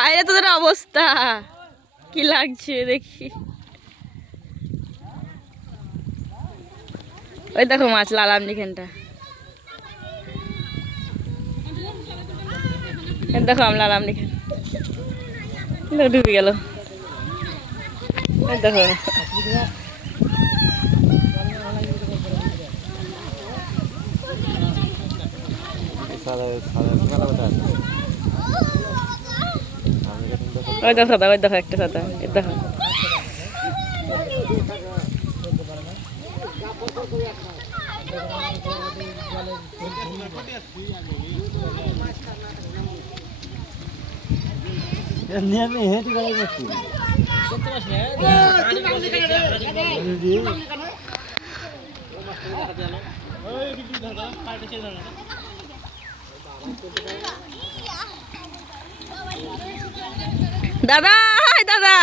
হায়রে তোদের অবস্থা কি লাগছে দেখি। ওই দেখো মাছ লালাম যেখানটা, দেখো আমি লালাম যেখানে ডুবে গেল। দেখো ওই দেখো সাদা, ওই দেখো একটা সাদা, দেখো দাদা, হাই দাদা।